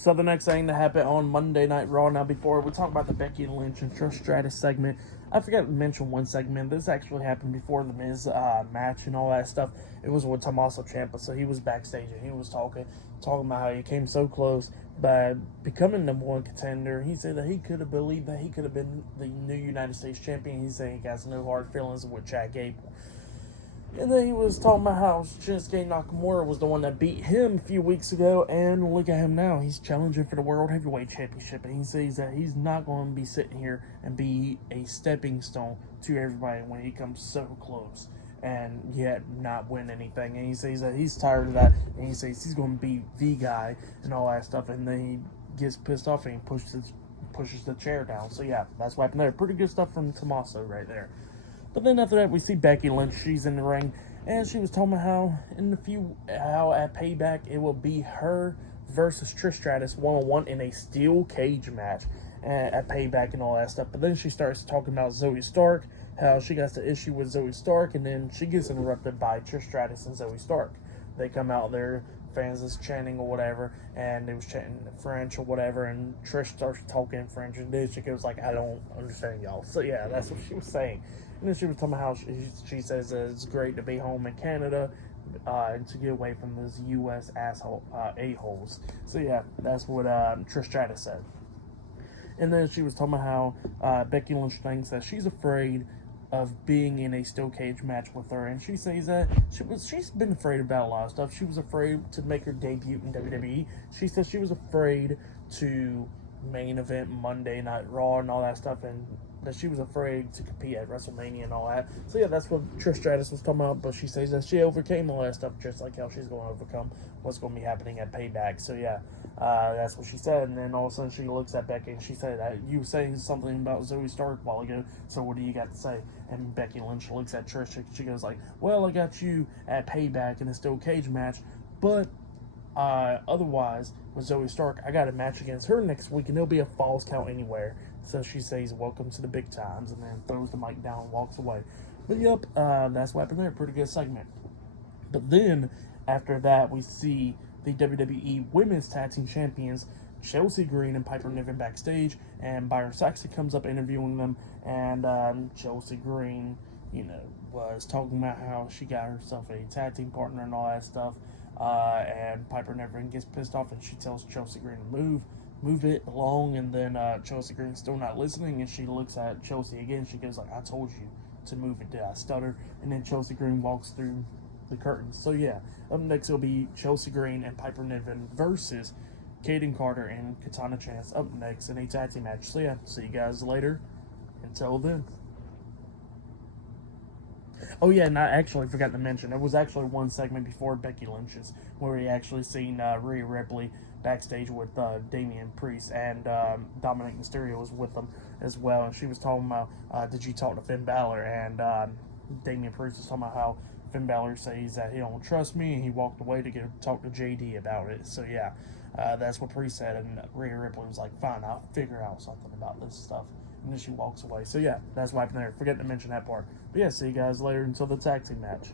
So the next thing that happened on Monday Night Raw, now before we talk about the Becky Lynch and Trish Stratus segment, I forgot to mention one segment. This actually happened before the Miz match and all that stuff. It was with Tommaso Ciampa, so he was backstage and he was talking about how he came so close by becoming number one contender. He said that he could have believed that he could have been the new United States champion. He said he has no hard feelings with Chad Gable. And then he was talking about how Shinsuke Nakamura was the one that beat him a few weeks ago, and look at him now. He's challenging for the World Heavyweight Championship, and he says that he's not going to be sitting here and be a stepping stone to everybody when he comes so close and yet not win anything. And he says that he's tired of that, and he says he's going to be the guy and all that stuff, and then he gets pissed off and he pushes the chair down. So yeah, that's what happened there. Pretty good stuff from Tommaso right there. But then after that, we see Becky Lynch. She's in the ring, and she was talking about how at Payback it will be her versus Trish Stratus one-on-one in a steel cage match at Payback and all that stuff. But then she starts talking about Zoey Stark, how she got the issue with Zoey Stark, and then she gets interrupted by Trish Stratus and Zoey Stark. They come out there, fans is chanting or whatever, and they was chanting French or whatever, and Trish starts talking French, and then she goes like, I don't understand y'all. So yeah, that's what she was saying. And then she was talking about how she says that it's great to be home in Canada and to get away from those U.S. a-holes. So yeah, that's what Trish Stratus said. And then she was talking about how Becky Lynch thinks that she's afraid of being in a steel cage match with her, and she says that she's been afraid about a lot of stuff. She was afraid to make her debut in WWE. She says she was afraid to main event Monday Night Raw and all that stuff, and that she was afraid to compete at WrestleMania and all that. So yeah, that's what Trish Stratus was talking about, but she says that she overcame all that stuff, just like how she's going to overcome what's going to be happening at Payback. So yeah, that's what she said. And then all of a sudden she looks at Becky and she said that you were saying something about Zoey Stark a while ago, so what do you got to say? And Becky Lynch looks at Trish and she goes like, well, I got you at Payback in a steel cage match, but otherwise with Zoey Stark, I got a match against her next week and there'll be a Falls Count Anywhere. So she says, welcome to the big times, and then throws the mic down and walks away. But yep, that's what happened there. Pretty good segment. But then, after that, we see the WWE Women's Tag Team Champions, Chelsea Green and Piper Niven backstage, and Byron Saxton comes up interviewing them, and Chelsea Green, was talking about how she got herself a tag team partner and all that stuff, and Piper Niven gets pissed off, and she tells Chelsea Green to move it along, and then Chelsea Green's still not listening, and she looks at Chelsea again. She goes like, I told you to move it, did I stutter? And then Chelsea Green walks through the curtains. So yeah, up next will be Chelsea Green and Piper Niven versus Kaden Carter and Katana Chance up next in a tag team match. So yeah, see you guys later. Until then. Oh yeah, and I actually forgot to mention, there was actually one segment before Becky Lynch's where we actually seen Rhea Ripley backstage with Damian Priest, and Dominic Mysterio was with them as well, and she was talking about, did you talk to Finn Balor? And Damian Priest was talking about how Finn Balor says that he don't trust me, and he walked away to talk to JD about it. So yeah, that's what Priest said, and Rhea Ripley was like, fine, I'll figure out something about this stuff. And then she walks away. So yeah, that's what happened there. Forget to mention that part. But yeah, see you guys later until the tag team match.